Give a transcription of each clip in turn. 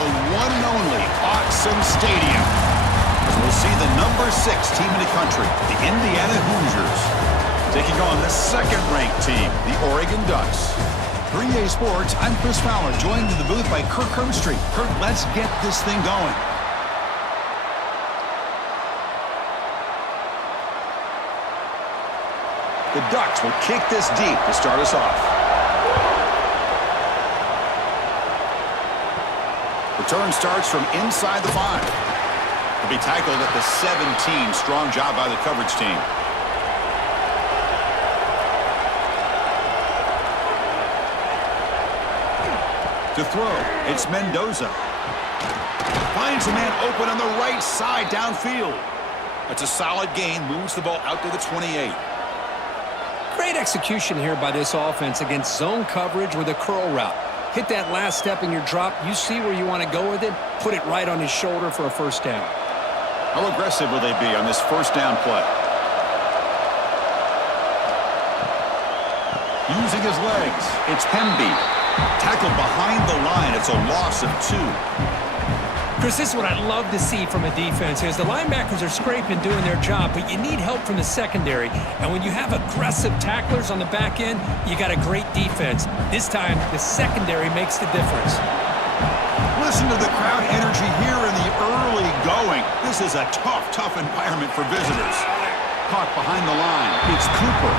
the one and only Autzen Stadium. As we'll see the number 6 team in the country, the Indiana Hoosiers, taking on the second-ranked team, the Oregon Ducks. 3A Sports, I'm Chris Fowler, joined in the booth by Kirk Herbstreit. Kirk, let's get this thing going. The Ducks will kick this deep to start us off. Return starts from inside the 5. He'll be tackled at the 17. Strong job by the coverage team. To throw, it's Mendoza. Finds a man open on the right side downfield. That's a solid gain, moves the ball out to the 28. Great execution here by this offense against zone coverage with a curl route. Hit that last step in your drop. You see where you want to go with it. Put it right on his shoulder for a first down. How aggressive will they be on this first down play? Using his legs, it's Hemby. Tackled behind the line. It's a loss of 2. Chris, this is what I love to see from a defense is the linebackers are scraping, doing their job, but you need help from the secondary. And when you have aggressive tacklers on the back end, you got a great defense. This time, the secondary makes the difference. Listen to the crowd energy here in the early going. This is a tough environment for visitors. Caught behind the line. It's Cooper.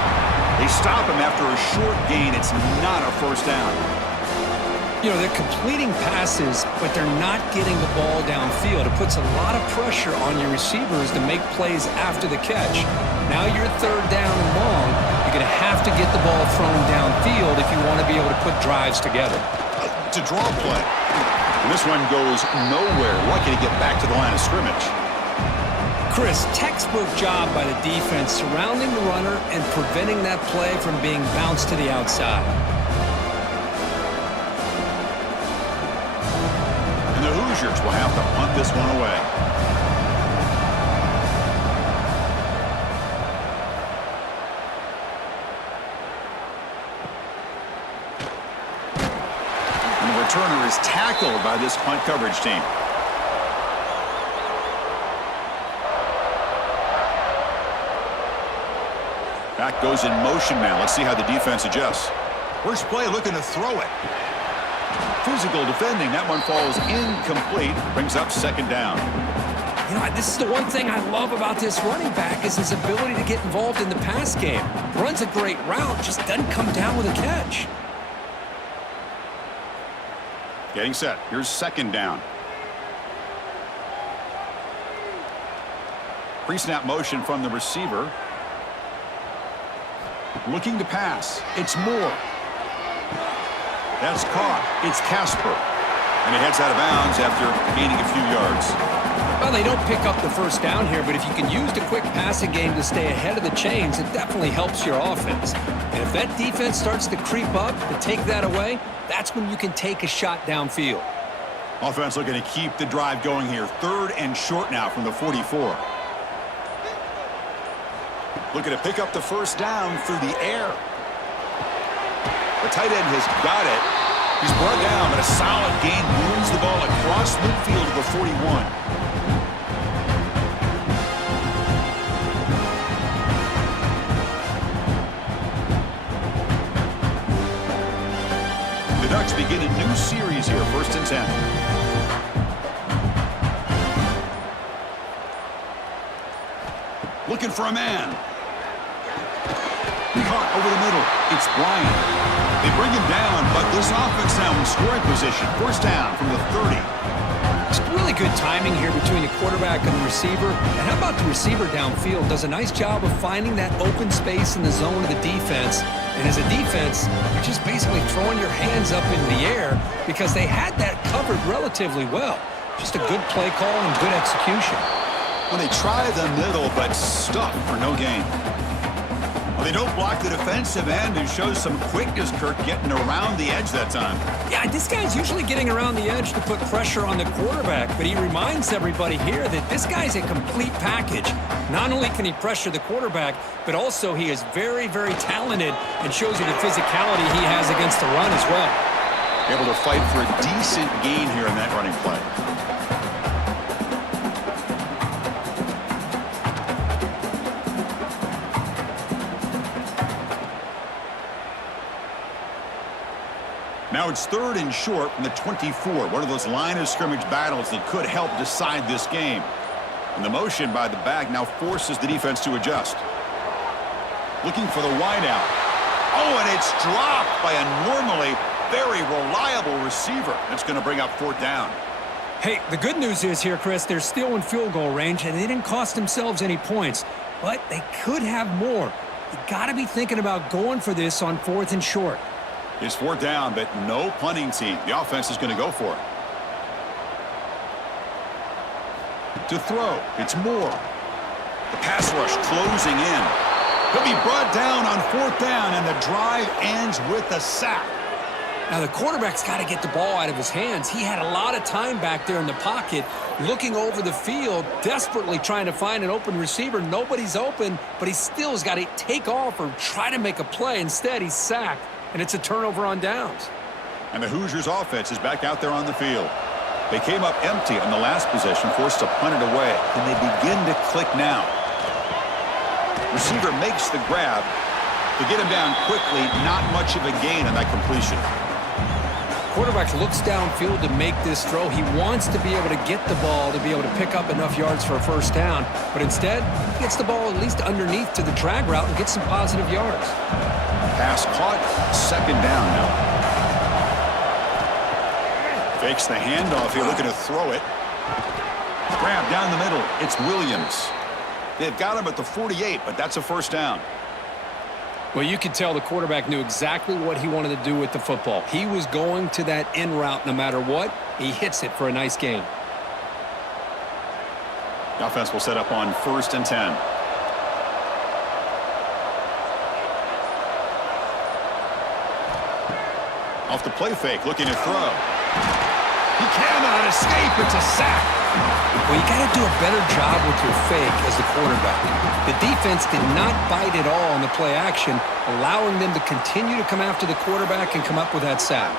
They stop him after a short gain. It's not a first down. You know, they're completing passes, but they're not getting the ball downfield. It puts a lot of pressure on your receivers to make plays after the catch. Now you're third down and long. You're going to have to get the ball thrown downfield if you want to be able to put drives together. To draw play. And this one goes nowhere. Lucky to get back to the line of scrimmage. Chris, textbook job by the defense surrounding the runner and preventing that play from being bounced to the outside. And the Hoosiers will have to punt this one away. And the returner is tackled by this punt coverage team. Back goes in motion now. Let's see how the defense adjusts. First play looking to throw it. Physical defending. That one falls incomplete. Brings up second down. You know, this is the one thing I love about this running back is his ability to get involved in the pass game. Runs a great route, just doesn't come down with a catch. Getting set. Here's second down. Pre-snap motion from the receiver. Looking to pass. It's Moore. That's caught. It's Casper. And he heads out of bounds after gaining a few yards. Well, they don't pick up the first down here, but if you can use the quick passing game to stay ahead of the chains, it definitely helps your offense. And if that defense starts to creep up to take that away, that's when you can take a shot downfield. Offense looking to keep the drive going here. Third and short now from the 44. Looking to pick up the first down through the air. The tight end has got it. He's brought down, but a solid gain moves the ball across midfield to the 41. The Ducks begin a new series here, 1st and 10. Looking for a man. Caught over the middle. It's Bryant. They bring him down, but this offense now in scoring position. First down from the 30. It's really good timing here between the quarterback and the receiver. And how about the receiver downfield? Does a nice job of finding that open space in the zone of the defense. And as a defense, you're just basically throwing your hands up in the air because they had that covered relatively well. Just a good play call and good execution. Well, they try the middle, but stuck for no gain. Well, they don't block the defensive end, who shows some quickness, Kirk, getting around the edge that time. Yeah, this guy's usually getting around the edge to put pressure on the quarterback, but he reminds everybody here that this guy's a complete package. Not only can he pressure the quarterback, but also he is very, very talented and shows you the physicality he has against the run as well. Able to fight for a decent gain here in that running play. Now it's 3rd and short from the 24. One of those line of scrimmage battles that could help decide this game. And the motion by the back now forces the defense to adjust. Looking for the wideout. Oh, and it's dropped by a normally very reliable receiver. That's going to bring up 4th down. Hey, the good news is here, Chris, they're still in field goal range, and they didn't cost themselves any points. But they could have more. You got to be thinking about going for this on 4th and short. It's 4th down, but no punting team. The offense is going to go for it. To throw, it's Moore. The pass rush closing in. He'll be brought down on 4th down, and the drive ends with a sack. Now, the quarterback's got to get the ball out of his hands. He had a lot of time back there in the pocket, looking over the field, desperately trying to find an open receiver. Nobody's open, but he still has got to take off or try to make a play. Instead, he's sacked, and it's a turnover on downs. And the Hoosiers' offense is back out there on the field. They came up empty on the last possession, forced to punt it away, and they begin to click now. Receiver makes the grab. To get him down quickly, not much of a gain on that completion. Quarterback looks downfield to make this throw. He wants to be able to get the ball to be able to pick up enough yards for a 1st down, but instead, he gets the ball at least underneath to the drag route and gets some positive yards. Pass caught, 2nd down now. Fakes the handoff here, looking to throw it. Grab down the middle. It's Williams. They've got him at the 48, but that's a 1st down. Well, you could tell the quarterback knew exactly what he wanted to do with the football. He was going to that in route no matter what. He hits it for a nice gain. The offense will set up on 1st and 10. Off the play fake, looking to throw. He cannot escape. It's a sack. Well, you got to do a better job with your fake as the quarterback. The defense did not bite at all on the play action, allowing them to continue to come after the quarterback and come up with that sack.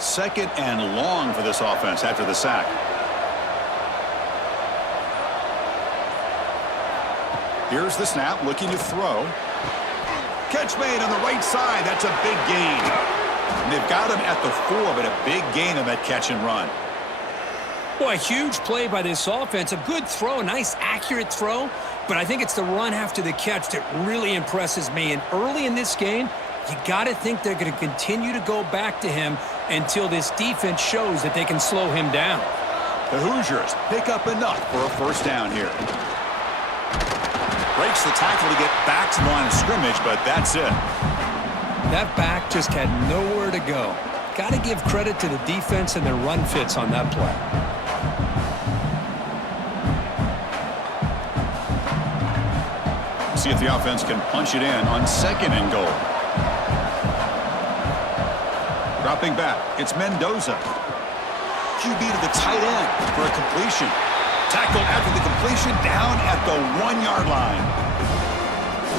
Second and long for this offense after the sack. Here's the snap, looking to throw. Catch made on the right side. That's a big gain. And they've got him at the 4, but a big gain on that catch and run. Boy, a huge play by this offense. A good throw, a nice accurate throw. But I think it's the run after the catch that really impresses me. And early in this game, you got to think they're going to continue to go back to him until this defense shows that they can slow him down. The Hoosiers pick up enough for a 1st down here. Breaks the tackle to get back to the line of scrimmage, but that's it. That back just had nowhere to go. Got to give credit to the defense and their run fits on that play. See if the offense can punch it in on 2nd and goal. Dropping back, it's Mendoza. QB to the tight end for a completion. Tackle after the completion, down at the 1-yard line.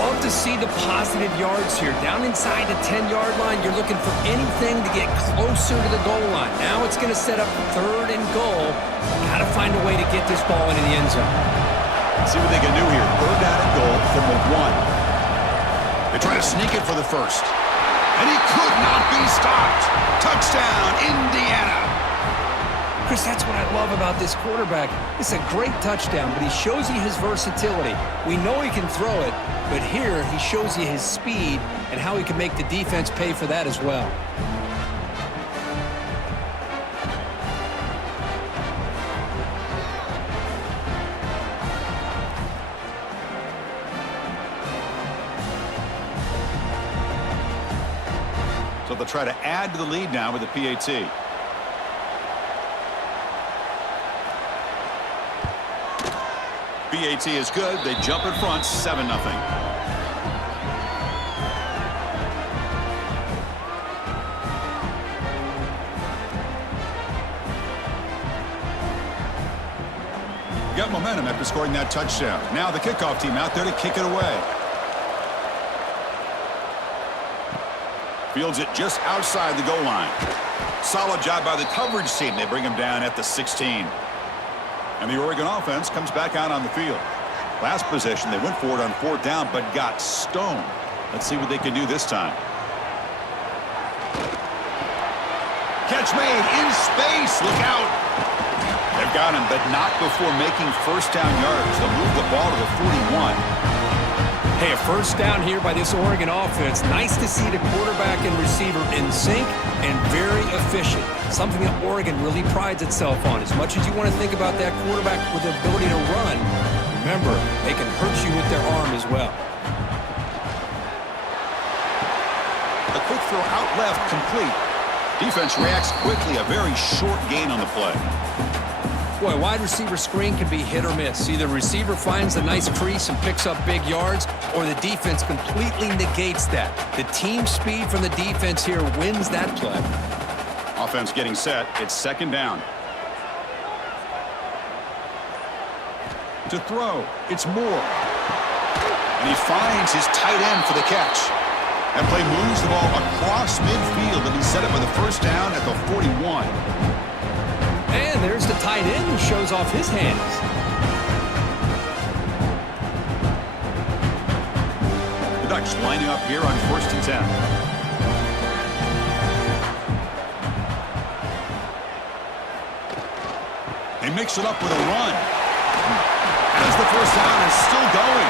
Love to see the positive yards here. Down inside the 10-yard line, you're looking for anything to get closer to the goal line. Now it's going to set up 3rd and goal. Got to find a way to get this ball into the end zone. See what they can do here. 3rd down and goal from the 1. They try to sneak it for the 1st. And he could not be stopped. Touchdown, Indiana. Chris, that's what I love about this quarterback. It's a great touchdown, but he shows you his versatility. We know he can throw it, but here he shows you his speed and how he can make the defense pay for that as well. So they'll try to add to the lead now with the PAT. PAT is good. They jump in front, 7-0. Got momentum after scoring that touchdown. Now the kickoff team out there to kick it away. Fields it just outside the goal line. Solid job by the coverage team. They bring him down at the 16. And the Oregon offense comes back out on the field. Last possession, they went for it on 4th down, but got stoned. Let's see what they can do this time. Catch made in space. Look out. They've got him, but not before making 1st down yards. They'll move the ball to the 41. Hey, a 1st down here by this Oregon offense. Nice to see the quarterback and receiver in sync and very efficient. Something that Oregon really prides itself on. As much as you want to think about that quarterback with the ability to run, remember, they can hurt you with their arm as well. A quick throw out left, complete. Defense reacts quickly. A very short gain on the play. Boy, wide receiver screen can be hit or miss. Either the receiver finds a nice crease and picks up big yards, or the defense completely negates that. The team speed from the defense here wins that play. Offense getting set. It's 2nd down. To throw. It's Moore. And he finds his tight end for the catch. That play moves the ball across midfield, and he's set up with a 1st down at the 41. And there's the tight end who shows off his hands. The Ducks lining up here on 1st and 10. They mix it up with a run. As the 1st down is still going.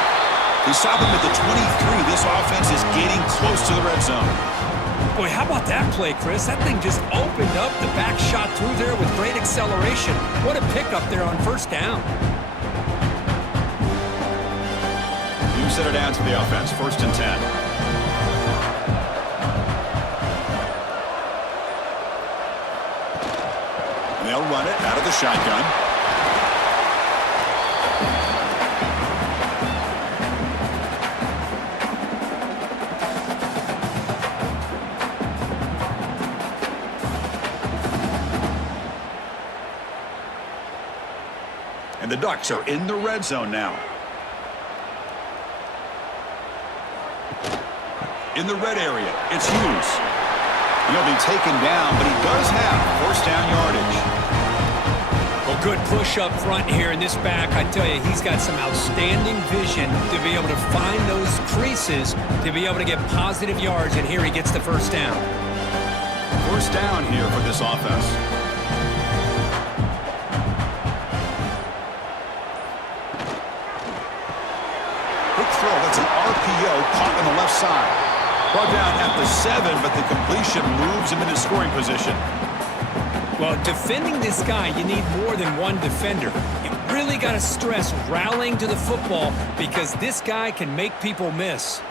They stop him at the 23. This offense is getting close to the red zone. Boy, how about that play, Chris? That thing just opened up. The back shot through there with great acceleration. What a pickup there on 1st down. You set it down to the offense. 1st and 10. And they'll run it out of the shotgun. And the Ducks are in the red zone now. In the red area, it's Hughes. He'll be taken down, but he does have 1st down yardage. Well, good push up front here in this back. I tell you, he's got some outstanding vision to be able to find those creases, to be able to get positive yards, and here he gets the 1st down. 1st down here for this offense. That's an RPO caught on the left side. Brought down at the 7, but the completion moves him into scoring position. Well, defending this guy, you need more than one defender. You really got to stress rallying to the football because this guy can make people miss.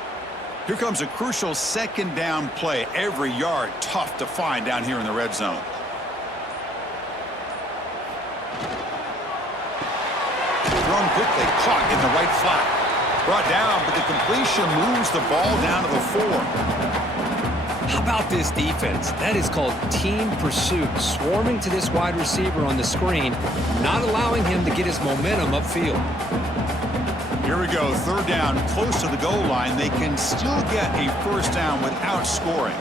Here comes a crucial 2nd down play. Every yard tough to find down here in the red zone. Thrown quickly, caught in the right flat. Brought down, but the completion moves the ball down to the 4. How about this defense? That is called team pursuit. Swarming to this wide receiver on the screen, not allowing him to get his momentum upfield. Here we go, 3rd down, close to the goal line. They can still get a 1st down without scoring.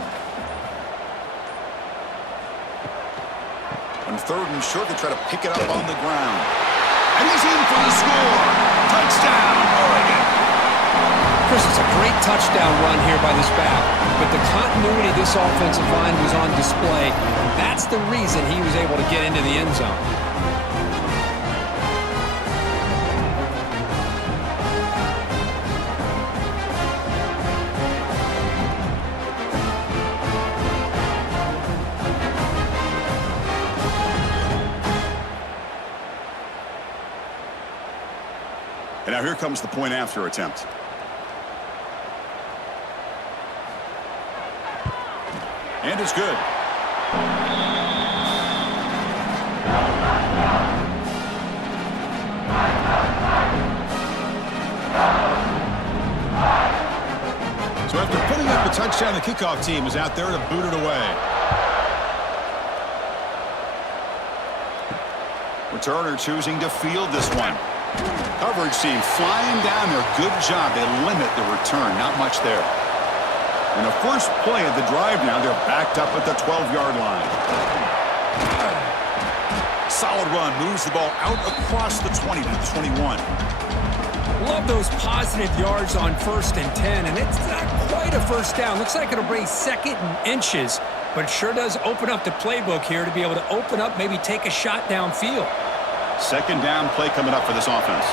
On 3rd and short, they try to pick it up on the ground. And he's in for the score. Touchdown, Oregon. Chris, it's a great touchdown run here by this back, but the continuity of this offensive line was on display. That's the reason he was able to get into the end zone. And now here comes the point after attempt. And it's good. So after putting up a touchdown, the kickoff team is out there to boot it away. Returner choosing to field this one. Coverage team flying down there. Good job. They limit the return. Not much there. And the first play of the drive now, they're backed up at the 12-yard line. Solid run. Moves the ball out across the 20 to the 21. Love those positive yards on 1st and 10, and it's not quite a first down. Looks like it'll bring 2nd and inches, but it sure does open up the playbook here to be able to open up, maybe take a shot downfield. 2nd down play coming up for this offense.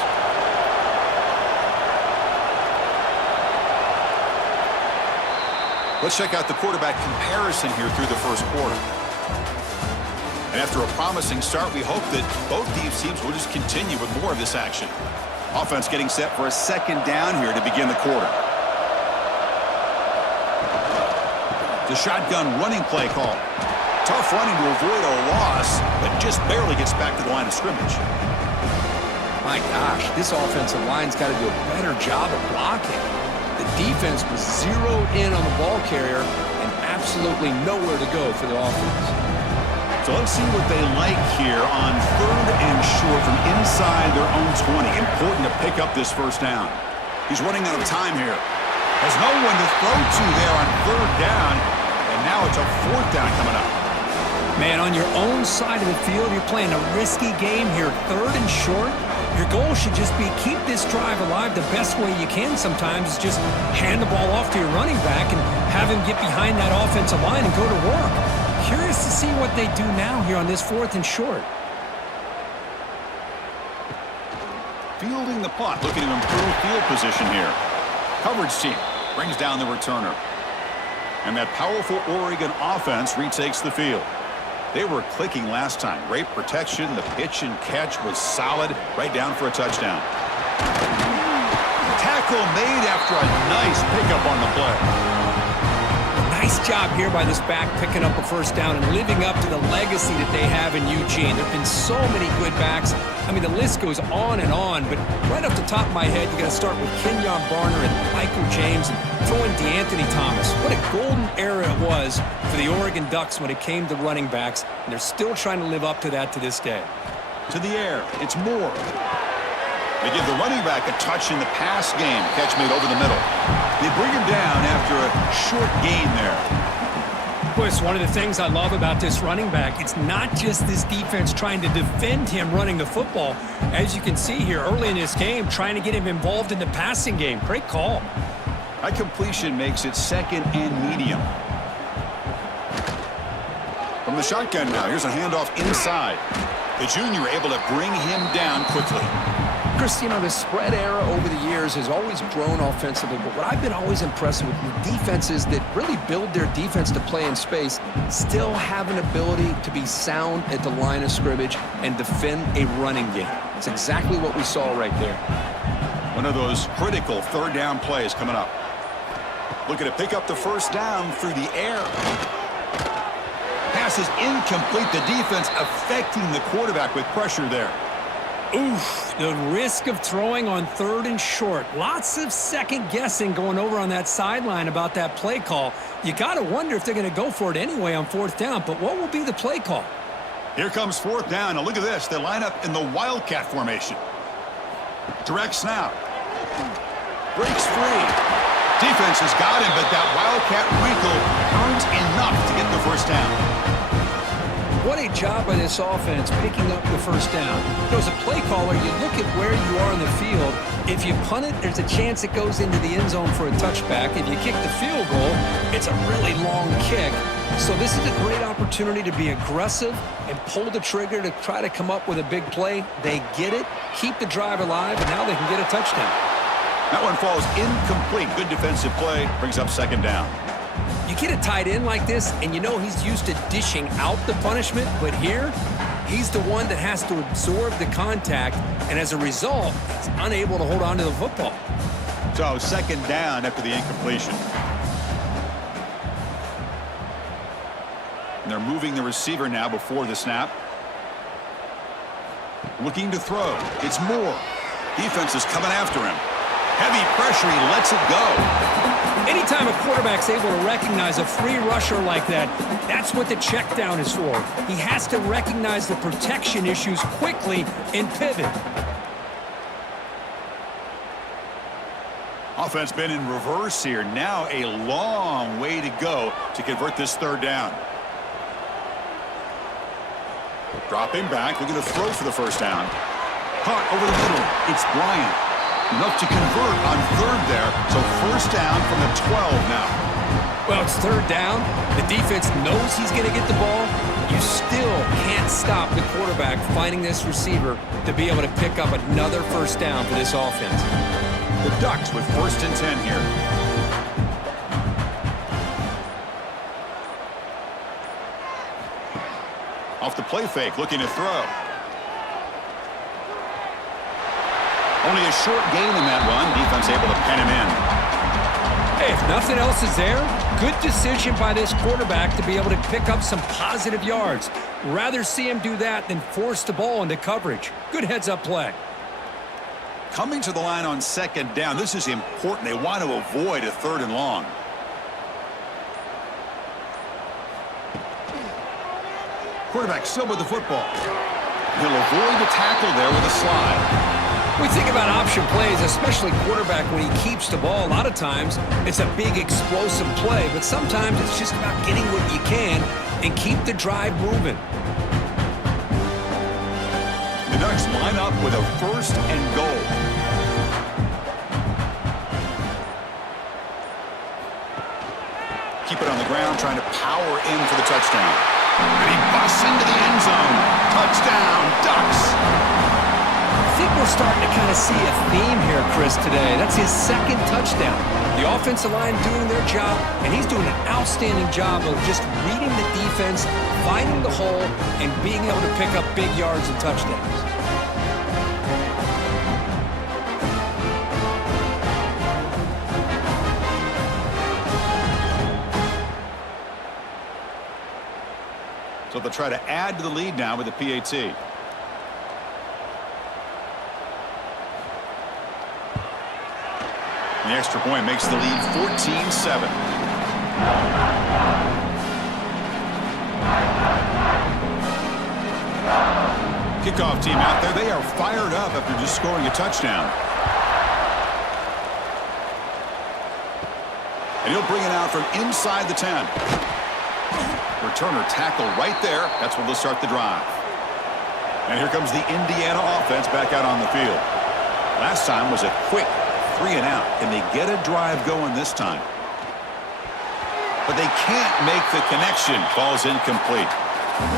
Let's check out the quarterback comparison here through the first quarter. And after a promising start, we hope that both these teams will just continue with more of this action. Offense getting set for a 2nd down here to begin the quarter. The shotgun running play call. Tough running to avoid a loss, but just barely gets back to the line of scrimmage. My gosh, this offensive line's got to do a better job of blocking. The defense was zeroed in on the ball carrier and absolutely nowhere to go for the offense. So let's see what they like here on 3rd and short from inside their own 20. Important to pick up this first down. He's running out of time here. Has no one to throw to there on 3rd down, and now it's a 4th down coming up. Man, on your own side of the field, you're playing a risky game here. 3rd and short. Your goal should just be keep this drive alive the best way you can sometimes is just hand the ball off to your running back and have him get behind that offensive line and go to work. Curious to see what they do now here on this 4th and short. Fielding the punt, looking to improve field position here. Coverage team brings down the returner. And that powerful Oregon offense retakes the field. They were clicking last time. Great protection. The pitch and catch was solid. Right down for a touchdown. Tackle made after a nice pickup on the play. Nice job here by this back picking up a first down and living up to the legacy that they have in Eugene. There have been so many good backs. I mean, the list goes on and on, but right off the top of my head, you got to start with Kenyon Barner and Michael James and throw in DeAnthony Thomas. What a golden era it was for the Oregon Ducks when it came to running backs, and they're still trying to live up to that to this day. To the air, it's Moore. They give the running back a touch in the pass game. Catch made over the middle. They bring him down after a short gain there. Boy, it's one of the things I love about this running back. It's not just this defense trying to defend him running the football. As you can see here early in this game, trying to get him involved in the passing game. Great call. That completion makes it 2nd and medium. From the shotgun now, here's a handoff inside. The junior able to bring him down quickly. Chris, you know, the spread era over the years has always grown offensively, but what I've been always impressed with defenses that really build their defense to play in space still have an ability to be sound at the line of scrimmage and defend a running game. It's exactly what we saw right there. One of those critical 3rd down plays coming up. Looking to pick up the first down through the air. Pass is incomplete. The defense affecting the quarterback with pressure there. Oof, the risk of throwing on 3rd and short. Lots of second guessing going over on that sideline about that play call. You got to wonder if they're going to go for it anyway on 4th down, but what will be the play call? Here comes 4th down. Now look at this. They line up in the Wildcat formation. Direct snap. Breaks free. Defense has got him, but that Wildcat wrinkle earns enough to get the first down. What a job by this offense picking up the first down. As a play caller, you look at where you are in the field. If you punt it, there's a chance it goes into the end zone for a touchback. If you kick the field goal, it's a really long kick. So this is a great opportunity to be aggressive and pull the trigger to try to come up with a big play. They get it, keep the drive alive, and now they can get a touchdown. That one falls incomplete. Good defensive play. Brings up 2nd down. You get a tight end like this, and you know he's used to dishing out the punishment, but here, he's the one that has to absorb the contact, and as a result, he's unable to hold on to the football. So 2nd down after the incompletion. And they're moving the receiver now before the snap. Looking to throw. It's Moore. Defense is coming after him. Heavy pressure, he lets it go. Anytime a quarterback's able to recognize a free rusher like that, that's what the check down is for. He has to recognize the protection issues quickly and pivot. Offense been in reverse here. Now a long way to go to convert this third down. Dropping back, looking to throw for the first down. Caught over the middle. It's Bryant. Enough to convert on third there. So first down from the 12 now. Well, it's third down. The defense knows he's going to get the ball. You still can't stop the quarterback finding this receiver to be able to pick up another first down for this offense. The Ducks with 1st and 10 here. Off the play fake, looking to throw. Only a short gain in that run. Defense able to pen him in. Hey, if nothing else is there, good decision by this quarterback to be able to pick up some positive yards. Rather see him do that than force the ball into coverage. Good heads-up play. Coming to the line on second down. This is important. They want to avoid a 3rd and long. Quarterback still with the football. He'll avoid the tackle there with a slide. We think about option plays, especially quarterback when he keeps the ball. A lot of times, it's a big explosive play, but sometimes it's just about getting what you can and keep the drive moving. The Ducks line up with a 1st and goal. Keep it on the ground, trying to power in for the touchdown. And he busts into the end zone. Touchdown, Ducks. I think we're starting to kind of see a theme here, Chris, today. That's his 2nd touchdown. The offensive line doing their job, and he's doing an outstanding job of just reading the defense, finding the hole, and being able to pick up big yards and touchdowns. So they'll try to add to the lead now with the PAT. And the extra point makes the lead 14-7. Kickoff team out there. They are fired up after just scoring a touchdown. And he'll bring it out from inside the 10. Returner tackle right there. That's when they'll start the drive. And here comes the Indiana offense back out on the field. Last time was a quick 3 and out. Can they get a drive going this time? But they can't make the connection. Ball's incomplete.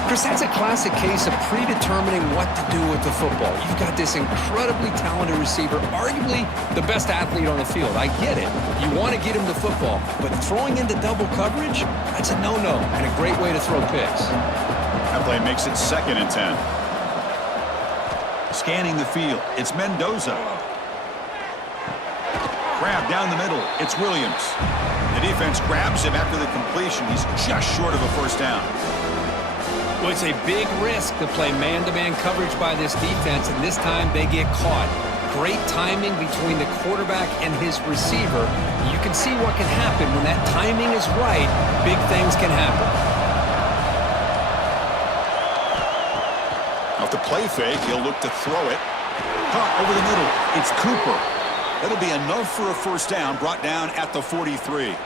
Chris, that's a classic case of predetermining what to do with the football. You've got this incredibly talented receiver, arguably the best athlete on the field. I get it. You want to get him the football, but throwing into double coverage, that's a no-no and a great way to throw picks. That play makes it 2nd and 10. Scanning the field, it's Mendoza. Grab down the middle, it's Williams. The defense grabs him after the completion. He's just short of a first down. Well, it's a big risk to play man-to-man coverage by this defense, and this time they get caught. Great timing between the quarterback and his receiver. You can see what can happen when that timing is right. Big things can happen. Off the play fake, he'll look to throw it. Caught over the middle. It's Cooper. That'll be enough for a first down, brought down at the 43.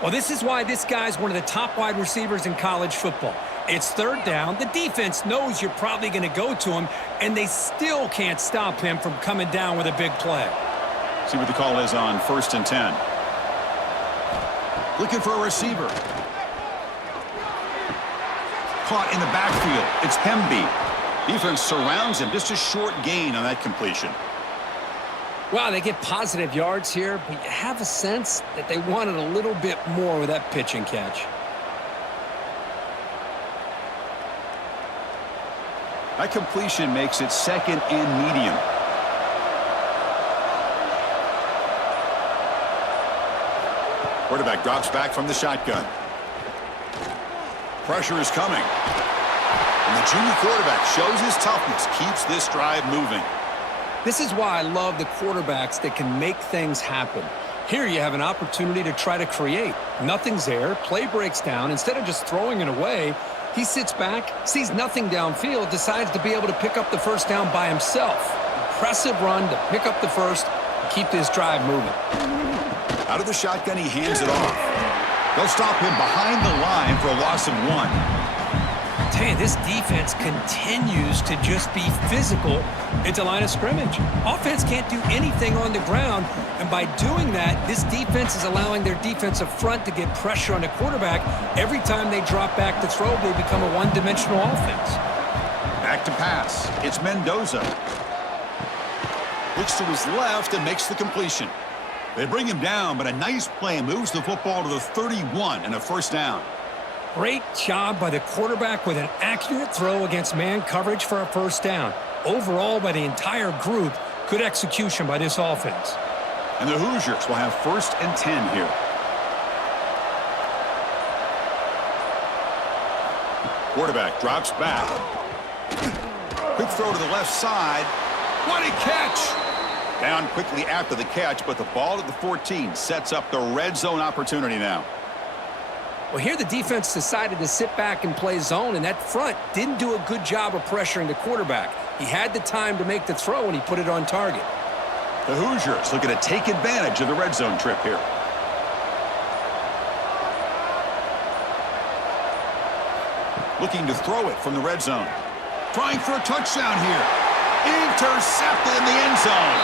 Well, this is why this guy's one of the top wide receivers in college football. It's 3rd down. The defense knows you're probably going to go to him, and they still can't stop him from coming down with a big play. See what the call is on 1st and 10. Looking for a receiver. Caught in the backfield. It's Hemby. Defense surrounds him. Just a short gain on that completion. Wow, they get positive yards here, but you have a sense that they wanted a little bit more with that pitch and catch. That completion makes it 2nd and medium. Quarterback drops back from the shotgun. Pressure is coming. And the junior quarterback shows his toughness, keeps this drive moving. This is why I love the quarterbacks that can make things happen. Here you have an opportunity to try to create. Nothing's there, play breaks down. Instead of just throwing it away, he sits back, sees nothing downfield, decides to be able to pick up the first down by himself. Impressive run to pick up the first and keep this drive moving. Out of the shotgun, he hands it off. They'll stop him behind the line for a loss of 1. Tell you, this defense continues to just be physical at the line of scrimmage. Offense can't do anything on the ground, and by doing that, this defense is allowing their defensive front to get pressure on the quarterback. Every time they drop back to throw, they become a one-dimensional offense. Back to pass. It's Mendoza. Looks to his left and makes the completion. They bring him down, but a nice play moves the football to the 31 and a first down. Great job by the quarterback with an accurate throw against man coverage for a first down. Overall, by the entire group, good execution by this offense. And the Hoosiers will have 1st and 10 here. Quarterback drops back. Quick throw to the left side. What a catch! Down quickly after the catch, but the ball at the 14 sets up the red zone opportunity now. Well, here the defense decided to sit back and play zone, and that front didn't do a good job of pressuring the quarterback. He had the time to make the throw, and he put it on target. The Hoosiers looking to take advantage of the red zone trip here. Looking to throw it from the red zone. Trying for a touchdown here. Intercepted in the end zone.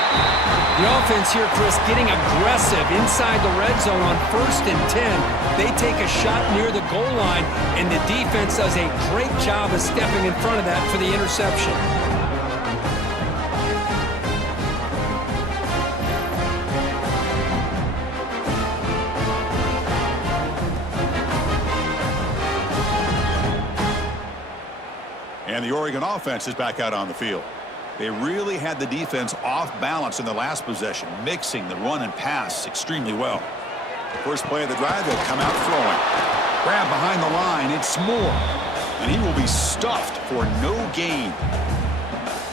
The offense here, Chris, getting aggressive inside the red zone on 1st and 10. They take a shot near the goal line, and the defense does a great job of stepping in front of that for the interception. And the Oregon offense is back out on the field. They really had the defense off balance in the last possession, mixing the run and pass extremely well. First play of the drive, they'll come out throwing. Grab behind the line, it's Moore. And he will be stuffed for no gain.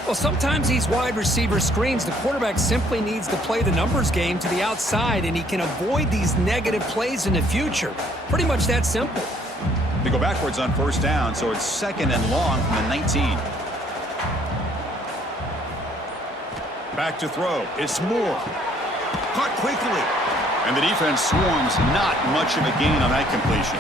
Well, sometimes these wide receiver screens, the quarterback simply needs to play the numbers game to the outside, and he can avoid these negative plays in the future. Pretty much that simple. They go backwards on 1st down, so it's 2nd and long from the 19. Back to throw. It's Moore. Caught quickly. And the defense swarms, not much of a gain on that completion.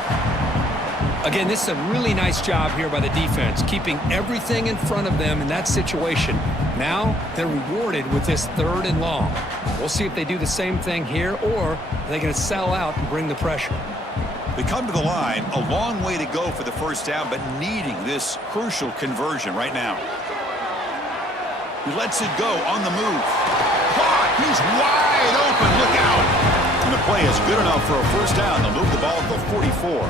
Again, this is a really nice job here by the defense, keeping everything in front of them in that situation. Now they're rewarded with this 3rd and long. We'll see if they do the same thing here, or are they going to sell out and bring the pressure. They come to the line, a long way to go for the first down, but needing this crucial conversion right now. He lets it go on the move. Caught! He's wide open. Look out! And the play is good enough for a first down. They'll move the ball to the 44.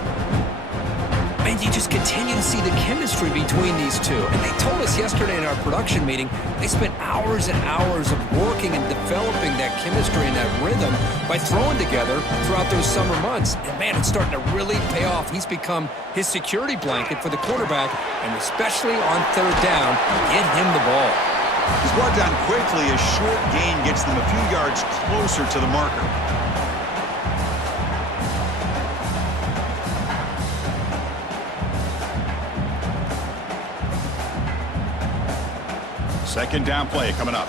And you just continue to see the chemistry between these two. And they told us yesterday in our production meeting, they spent hours and hours of working and developing that chemistry and that rhythm by throwing together throughout those summer months. And man, it's starting to really pay off. He's become his security blanket for the quarterback, and especially on 3rd down, get him the ball. He's brought down quickly. A short gain gets them a few yards closer to the marker. Second down play coming up.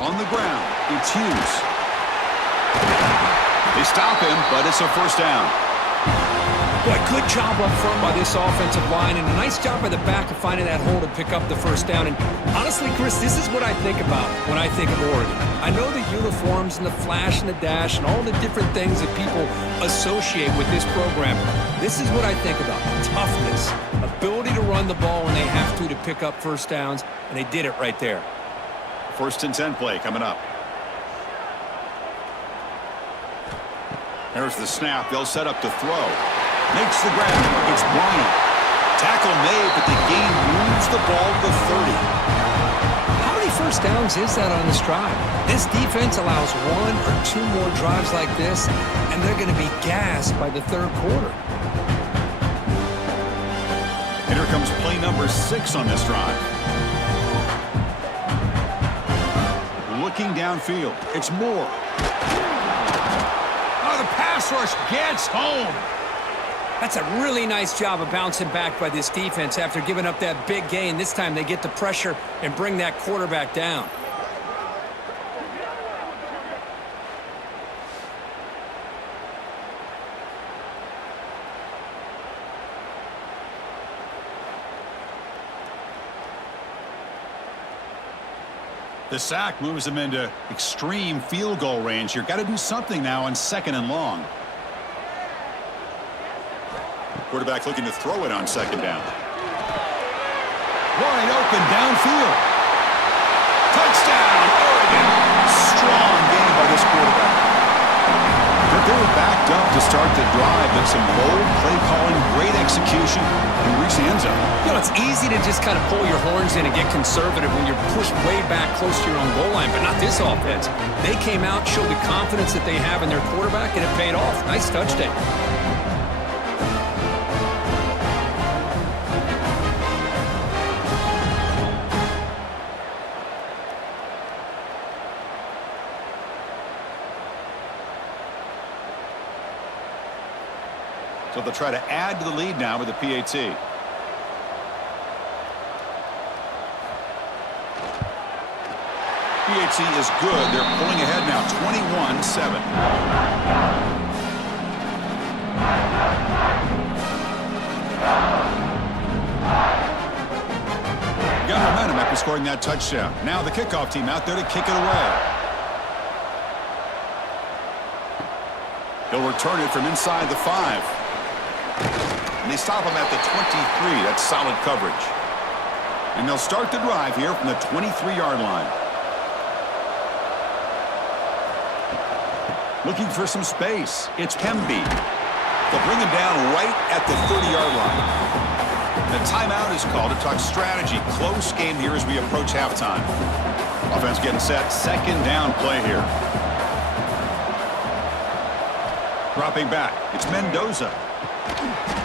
On the ground, it's Hughes. They stop him, but it's a first down. Boy, good job up front by this offensive line, and a nice job by the back of finding that hole to pick up the first down. And honestly, Chris, this is what I think about when I think of Oregon. I know the uniforms and the flash and the dash and all the different things that people associate with this program. This is what I think about. Toughness, ability to run the ball when they have to pick up first downs, and they did it right there. 1st and 10 play coming up. There's the snap. They'll set up to throw. Makes the grab. It's Bryant. Tackle made, but the gain moves the ball to 30. How many first downs is that on this drive? This defense allows 1 or 2 more drives like this, and they're going to be gassed by the 3rd quarter. And here comes play number 6 on this drive. Looking downfield. It's Moore. Oh, the pass rush gets home. That's a really nice job of bouncing back by this defense after giving up that big gain. This time they get the pressure and bring that quarterback down. The sack moves them into extreme field goal range here. Got to do something now on 2nd and long. Quarterback looking to throw it on 2nd down. Wide open downfield. Touchdown, Oregon. Strong game by this quarterback. But they were backed up to start the drive, but some bold play calling, great execution, and reach the end zone. You know, it's easy to just kind of pull your horns in and get conservative when you're pushed way back close to your own goal line, but not this offense. They came out, showed the confidence that they have in their quarterback, and it paid off. Nice touchdown. So they'll try to add to the lead now with the PAT. PAT is good. They're pulling ahead now, 21-7. Got momentum after scoring that touchdown. Now the kickoff team out there to kick it away. He'll return it from inside the 5. And they stop him at the 23. That's solid coverage. And they'll start the drive here from the 23-yard line. Looking for some space. It's Pemby. They'll bring him down right at the 30-yard line. The timeout is called to talk strategy. Close game here as we approach halftime. Offense getting set. 2nd down play here. Dropping back. It's Mendoza.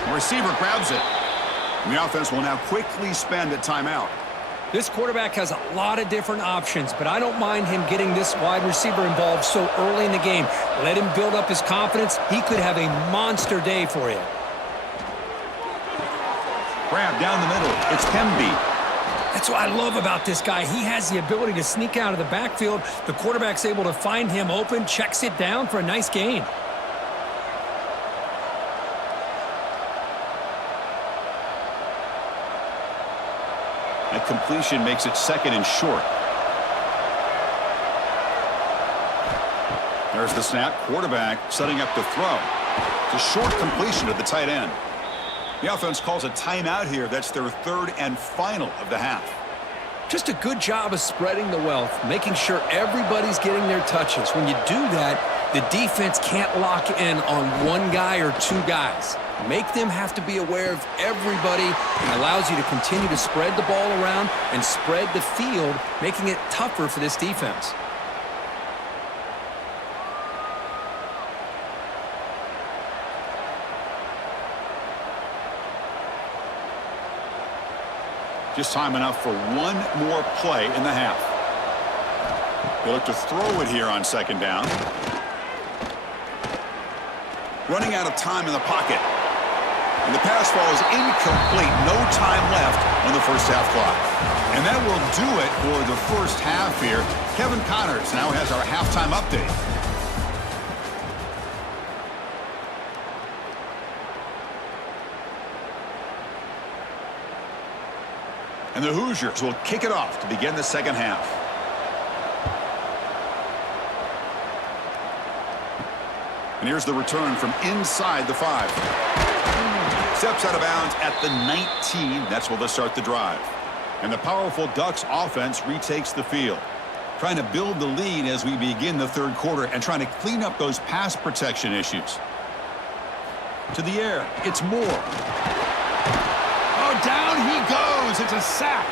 The receiver grabs it. And the offense will now quickly spend a timeout. This quarterback has a lot of different options, but I don't mind him getting this wide receiver involved so early in the game. Let him build up his confidence. He could have a monster day for you. Grab down the middle. It's Pemby. That's what I love about this guy. He has the ability to sneak out of the backfield. The quarterback's able to find him open, checks it down for a nice gain. That completion makes it 2nd and short. There's the snap. Quarterback setting up the throw. It's a short completion to the tight end. The offense calls a timeout here. That's their 3rd and final of the half. Just a good job of spreading the wealth, making sure everybody's getting their touches. When you do that, the defense can't lock in on one guy or 2 guys. Make them have to be aware of everybody, and allows you to continue to spread the ball around and spread the field, making it tougher for this defense. Just time enough for one more play in the half. They look to throw it here on 2nd down. Running out of time in the pocket. And the pass falls incomplete. No time left on the first half clock. And that will do it for the first half here. Kevin Connors now has our halftime update. And the Hoosiers will kick it off to begin the second half. And here's the return from inside the 5. Steps out of bounds at the 19. That's where they'll start the drive. And the powerful Ducks offense retakes the field. Trying to build the lead as we begin the 3rd quarter and trying to clean up those pass protection issues. To the air. It's Moore. Oh, down he goes. It's a sack.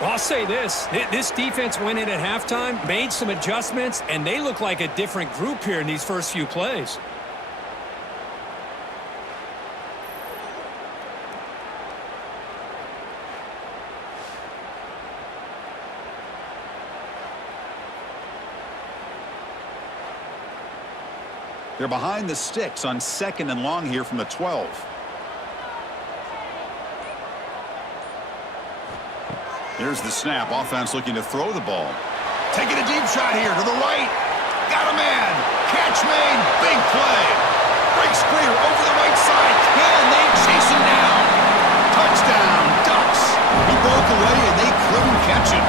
Well, I'll say this. This defense went in at halftime, made some adjustments, and they look like a different group here in these first few plays. They're behind the sticks on 2nd and long here from the 12. Here's the snap. Offense looking to throw the ball. Taking a deep shot here to the right. Got a man. Catch made. Big play. Breaks clear over the right side. Can they chase him down? Touchdown, Ducks. He broke away and they couldn't catch him.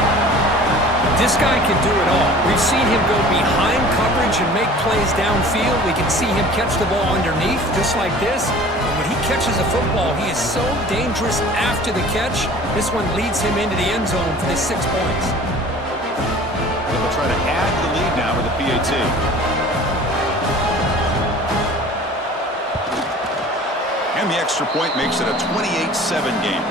This guy can do it all. We've seen him go behind coverage and make plays downfield. We can see him catch the ball underneath, just like this. And when he catches a football, he is so dangerous after the catch. This one leads him into the end zone for the 6 points. They'll try to add to the lead now with the PAT. And the extra point makes it a 28-7 game.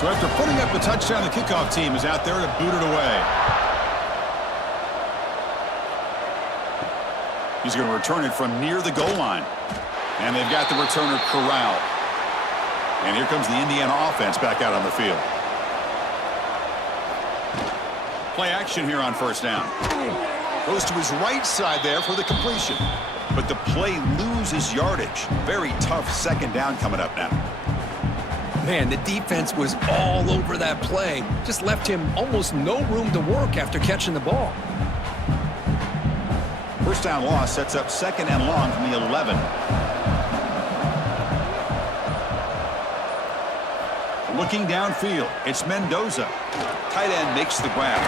So after putting up a touchdown, the kickoff team is out there to boot it away. He's going to return it from near the goal line. And they've got the returner corralled. And here comes the Indiana offense back out on the field. Play action here on 1st down. Goes to his right side there for the completion. But the play loses yardage. Very tough 2nd down coming up now. Man, the defense was all over that play. Just left him almost no room to work after catching the ball. 1st down loss sets up 2nd and long from the 11. Looking downfield, it's Mendoza. Tight end makes the grab.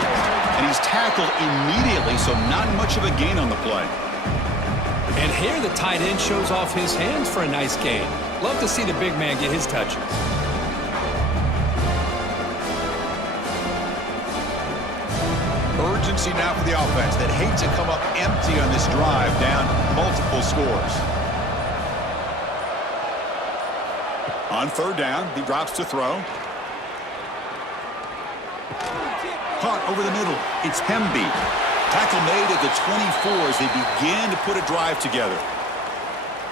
And he's tackled immediately, so not much of a gain on the play. And here the tight end shows off his hands for a nice gain. Love to see the big man get his touches. Urgency now for the offense that hate to come up empty on this drive, down multiple scores. On 3rd down, he drops to throw. Caught over the middle. It's Hemby. Tackle made at the 24 as they begin to put a drive together.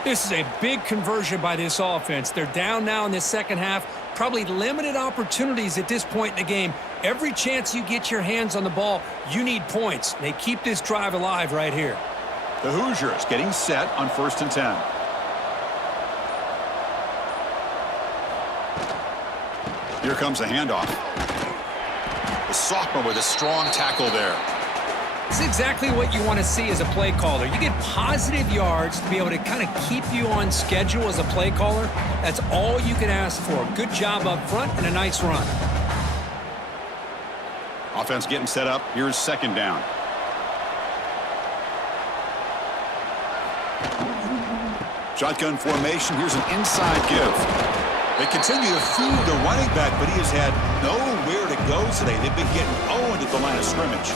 This is a big conversion by this offense. They're down now in the 2nd half. Probably limited opportunities at this point in the game. Every chance you get your hands on the ball, you need points. They keep this drive alive right here. The Hoosiers getting set on 1st and 10. Here comes a handoff. The sophomore with a strong tackle there. It's exactly what you want to see as a play caller. You get positive yards to be able to kind of keep you on schedule as a play caller. That's all you can ask for. Good job up front and a nice run. Offense getting set up. Here's 2nd down. Shotgun formation. Here's an inside give. They continue to feed the running back, but he has had nowhere to go today. They've been getting owned at the line of scrimmage.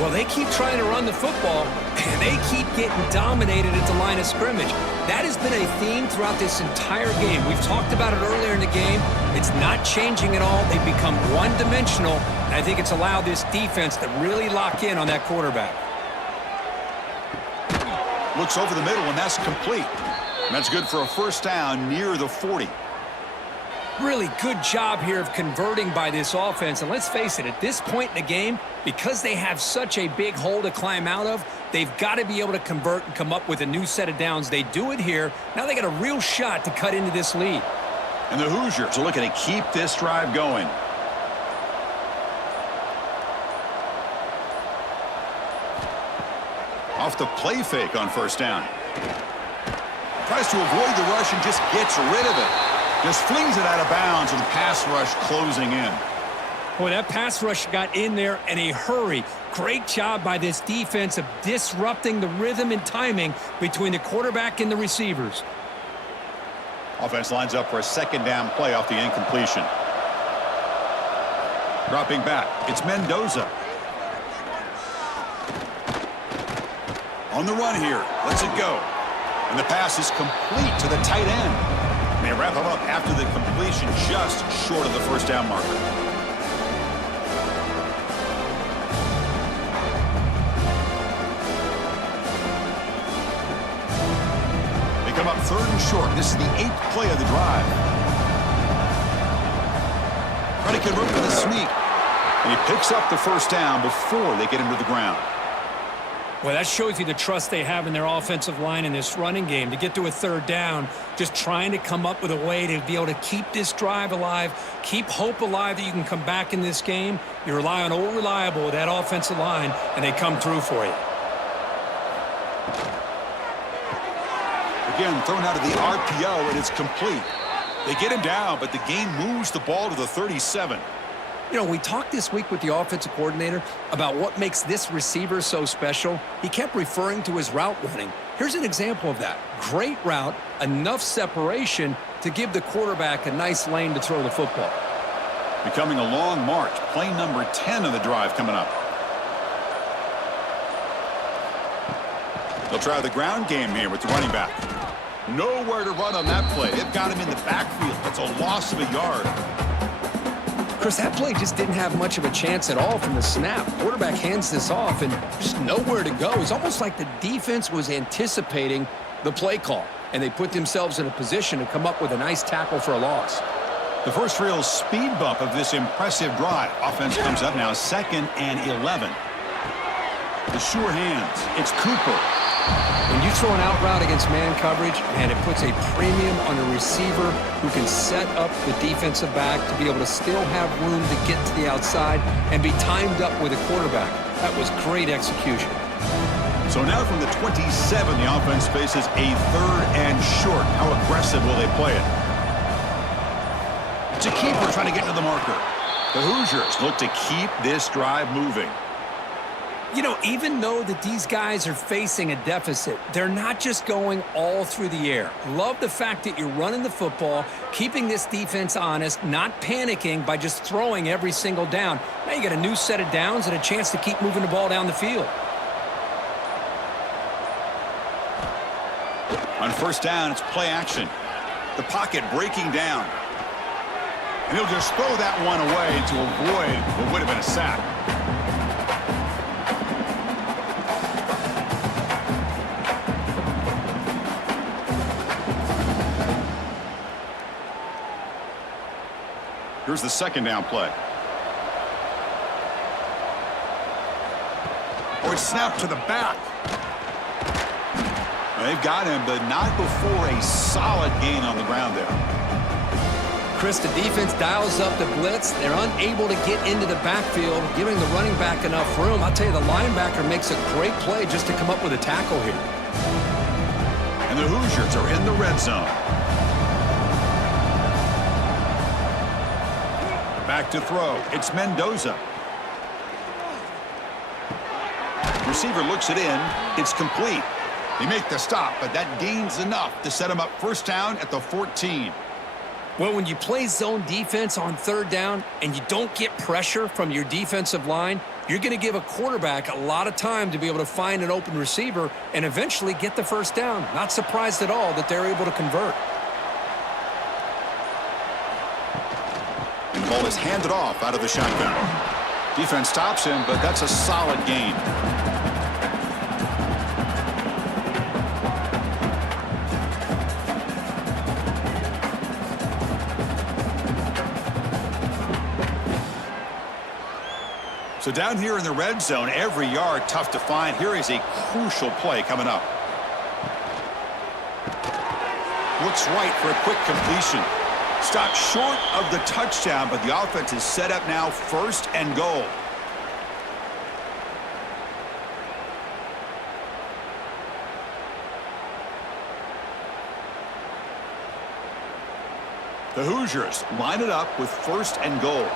Well, they keep trying to run the football, and they keep getting dominated at the line of scrimmage. That has been a theme throughout this entire game. We've talked about it earlier in the game. It's not changing at all. They've become one-dimensional, and I think it's allowed this defense to really lock in on that quarterback. Looks over the middle, and that's complete. And that's good for a 1st down near the 40. Really good job here of converting by this offense. And let's face it, at this point in the game, because they have such a big hole to climb out of, they've got to be able to convert and come up with a new set of downs. They do it here. Now they got a real shot to cut into this lead. And the Hoosiers are looking to keep this drive going. Off the play fake on 1st down. Tries to avoid the rush and just gets rid of it. Just flings it out of bounds with the pass rush closing in. Boy, that pass rush got in there in a hurry. Great job by this defense of disrupting the rhythm and timing between the quarterback and the receivers. Offense lines up for a 2nd down play off the incompletion. Dropping back, it's Mendoza. On the run here, lets it go. And the pass is complete to the tight end. And they wrap him up after the completion just short of the 1st down marker. come up 3rd and short. This is the 8th play of the drive. Trying to convert with a sneak. And he picks up the first down before they get him to the ground. Well, that shows you the trust they have in their offensive line in this running game. To get to a 3rd down, just trying to come up with a way to be able to keep this drive alive, keep hope alive that you can come back in this game. You rely on old reliable with that offensive line, and they come through for you. Again, thrown out of the RPO, and it's complete. They get him down, but the game moves the ball to the 37. You know, we talked this week with the offensive coordinator about what makes this receiver so special. He kept referring to his route running. Here's an example of that. Great route, enough separation to give the quarterback a nice lane to throw the football. Becoming a long march. Play number 10 of the drive coming up. They'll try the ground game here with the running back. Nowhere to run on that play. They've got him in the backfield. That's a loss of a yard. Chris, that play just didn't have much of a chance at all from the snap. Quarterback hands this off and just nowhere to go. It's almost like the defense was anticipating the play call, and they put themselves in a position to come up with a nice tackle for a loss. The first real speed bump of this impressive drive. Offense comes up now 2nd and 11. The sure hands. It's Cooper. When you throw an out route against man coverage, man, it puts a premium on a receiver who can set up the defensive back to be able to still have room to get to the outside and be timed up with a quarterback. That was great execution. So now from the 27, the offense faces a 3rd and short. How aggressive will they play it? It's a keeper trying to get to the marker. The Hoosiers look to keep this drive moving. You know, even though that these guys are facing a deficit, they're not just going all through the air. Love the fact that you're running the football, keeping this defense honest, not panicking by just throwing every single down. Now you got a new set of downs and a chance to keep moving the ball down the field. On 1st down, it's play action. The pocket breaking down. And he'll just throw that one away to avoid what would have been a sack. Here's the 2nd down play. Oh, it's snapped to the back. They've got him, but not before a solid gain on the ground there. Chris, the defense dials up the blitz. They're unable to get into the backfield, giving the running back enough room. I'll tell you, the linebacker makes a great play just to come up with a tackle here. And the Hoosiers are in the red zone. Back to throw. It's Mendoza. Receiver looks it in. It's complete. They make the stop, but that gains enough to set him up 1st down at the 14. Well, when you play zone defense on 3rd down and you don't get pressure from your defensive line, you're going to give a quarterback a lot of time to be able to find an open receiver and eventually get the 1st down. Not surprised at all that they're able to convert. And the ball is handed off out of the shotgun. Defense stops him, but that's a solid gain. So down here in the red zone, every yard tough to find. Here is a crucial play coming up. Looks right for a quick completion. Stopped short of the touchdown, but the offense is set up now 1st and goal. The Hoosiers line it up with 1st and goal.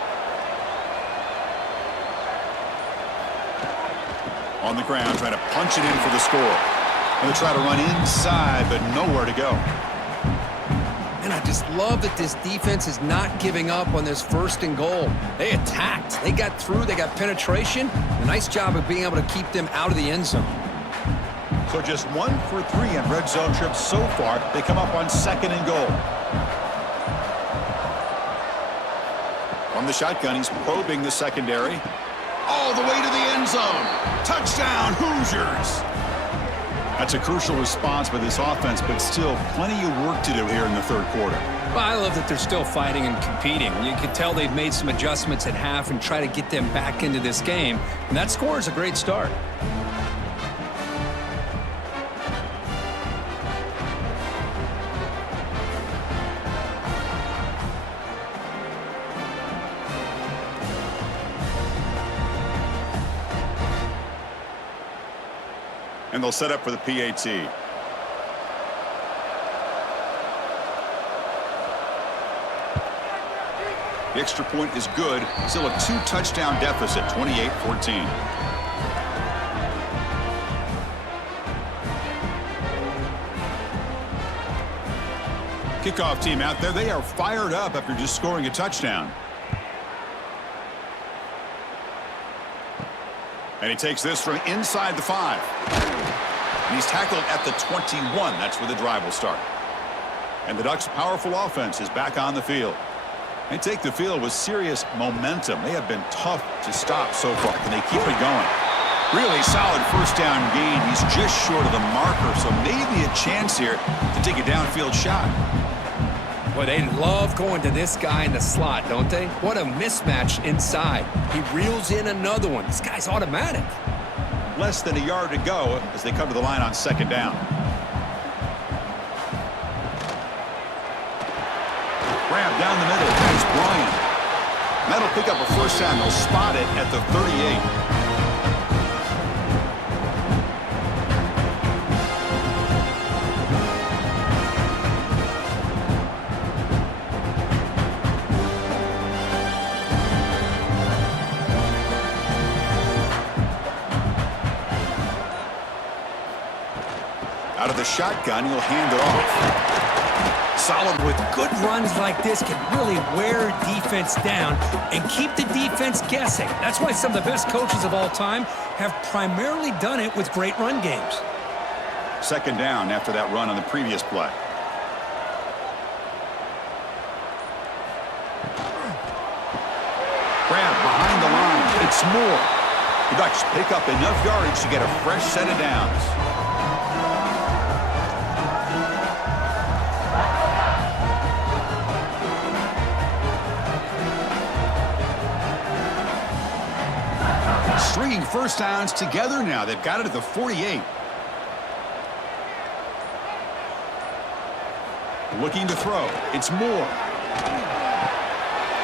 On the ground, trying to punch it in for the score. And they try to run inside, but nowhere to go. And I just love that this defense is not giving up on this 1st and goal. They attacked. They got through. They got penetration. A nice job of being able to keep them out of the end zone. So just 1 for 3 in red zone trips so far. They come up on 2nd and goal. From the shotgun, he's probing the secondary. All the way to the end zone. Touchdown, Hoosiers. That's a crucial response by this offense, but still plenty of work to do here in the third quarter. Well, I love that they're still fighting and competing. You can tell they've made some adjustments at half and try to get them back into this game. And that score is a great start. And they'll set up for the PAT. The extra point is good. Still a 2-touchdown deficit, 28-14. Kickoff team out there. They are fired up after just scoring a touchdown. And he takes this from inside the 5. And he's tackled at the 21. That's where the drive will start. And the Ducks' powerful offense is back on the field. They take the field with serious momentum. They have been tough to stop so far. Can they keep it going? Really solid first down gain. He's just short of the marker, so maybe a chance here to take a downfield shot. Boy, they love going to this guy in the slot, don't they? What a mismatch inside. He reels in another one. This guy's automatic. Less than a yard to go as they come to the line on second down. Grab down the middle. It's Bryant. That'll pick up a first down. They'll spot it at the 38. Out of the shotgun, he'll hand it off. Solid with good runs like this can really wear defense down and keep the defense guessing. That's why some of the best coaches of all time have primarily done it with great run games. Second down after that run on the previous play. Grab behind the line. It's Moore. The Ducks pick up enough yardage to get a fresh set of downs. Stringing first downs together now. They've got it at the 48. Looking to throw. It's Moore.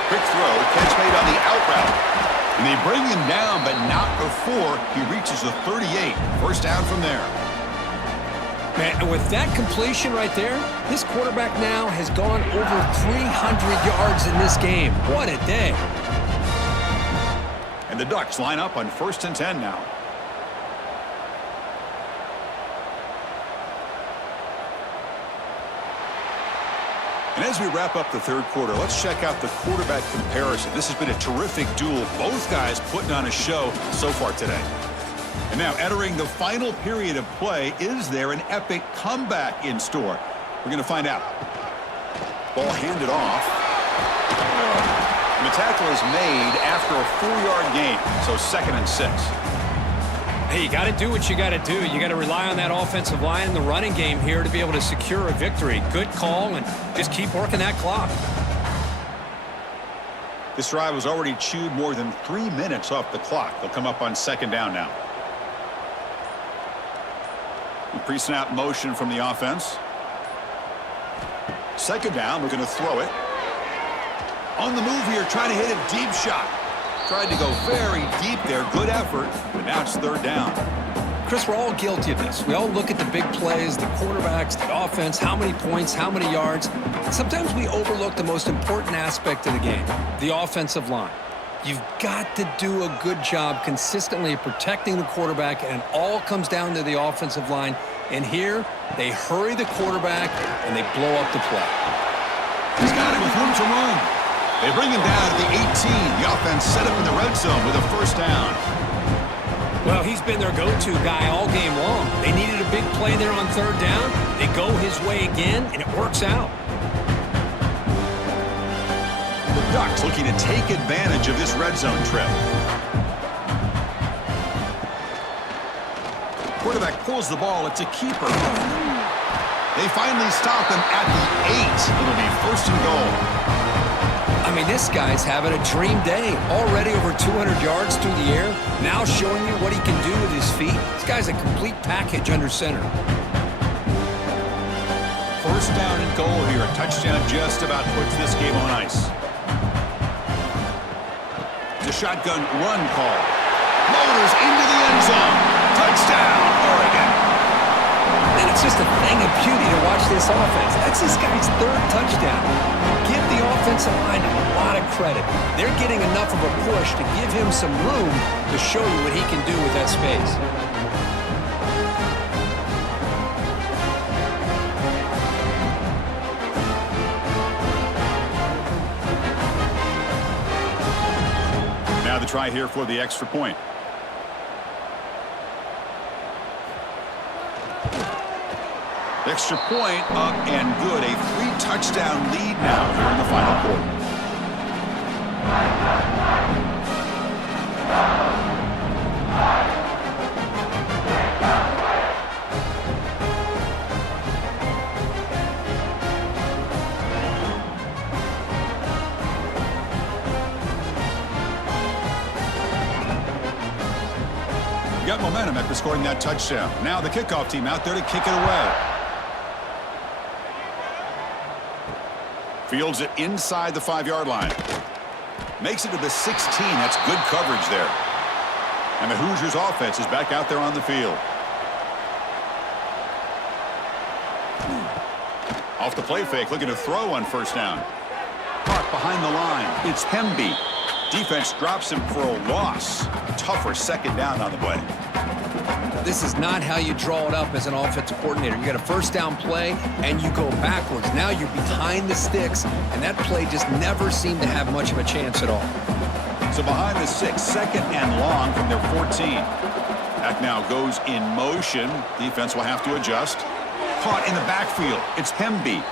Quick throw. Catch made on the out route. And they bring him down, but not before he reaches the 38. First down from there. Man, with that completion right there, this quarterback now has gone over 300 yards in this game. What a day. And the Ducks line up on 1st and 10 now. And as we wrap up the third quarter, let's check out the quarterback comparison. This has been a terrific duel. Both guys putting on a show so far today. And now entering the final period of play, is there an epic comeback in store? We're going to find out. Ball handed off. And the tackle is made after a 4-yard gain, so 2nd and 6. Hey, you got to do what you got to do. You got to rely on that offensive line in the running game here to be able to secure a victory. Good call, and just keep working that clock. This drive has already chewed more than 3 minutes off the clock. They'll come up on 2nd down now. Pre-snap motion from the offense. 2nd down, we're going to throw it. On the move here, trying to hit a deep shot. Tried to go very deep there. Good effort, but now it's 3rd down. Chris, we're all guilty of this. We all look at the big plays, the quarterbacks, the offense, how many points, how many yards. Sometimes we overlook the most important aspect of the game, the offensive line. You've got to do a good job consistently protecting the quarterback, and it all comes down to the offensive line. And here, they hurry the quarterback, and they blow up the play. He's got it with room to run. They bring him down at the 18. The offense set up in the red zone with a first down. Well, he's been their go-to guy all game long. They needed a big play there on 3rd down. They go his way again, and it works out. The Ducks looking to take advantage of this red zone trip. quarterback pulls the ball. It's a keeper. They finally stop him at the 8. It'll be first and goal. I mean, this guy's having a dream day. Already over 200 yards through the air. Now showing you what he can do with his feet. This guy's a complete package under center. First down and goal here. A touchdown just about puts this game on ice. The shotgun run call. Motors into the end zone. Touchdown, Oregon. And it's just a thing of beauty to watch this offense. That's this guy's 3rd touchdown. Give the offensive line a lot of credit. They're getting enough of a push to give him some room to show you what he can do with that space. Now the try here for the extra point. Extra point up and good. A 3-touchdown lead now here in the final quarter. Got momentum after scoring that touchdown. Now the kickoff team out there to kick it away. Fields it inside the 5-yard line. Makes it to the 16. That's good coverage there. And the Hoosiers offense is back out there on the field. Off the play fake, looking to throw on first down. Caught behind the line. It's Hemby. Defense drops him for a loss. Tougher second down on the way. This is not how you draw it up as an offensive coordinator. You got a first down play, and you go backwards. Now you're behind the sticks, and that play just never seemed to have much of a chance at all. So behind the 6, second and long from their 14. That now goes in motion. Defense will have to adjust. Caught in the backfield. It's Hemby.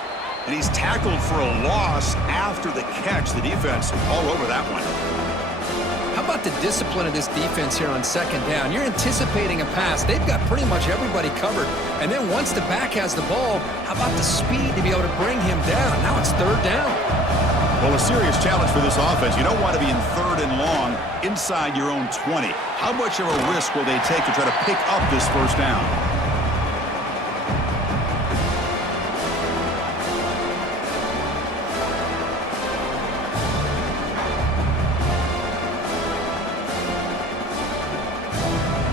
And he's tackled for a loss after the catch. The defense all over that one. How about the discipline of this defense here on second down? You're anticipating a pass. They've got pretty much everybody covered. And then once the back has the ball, how about the speed to be able to bring him down? Now it's 3rd down. Well, a serious challenge for this offense. You don't want to be in 3rd and long inside your own 20. How much of a risk will they take to try to pick up this first down?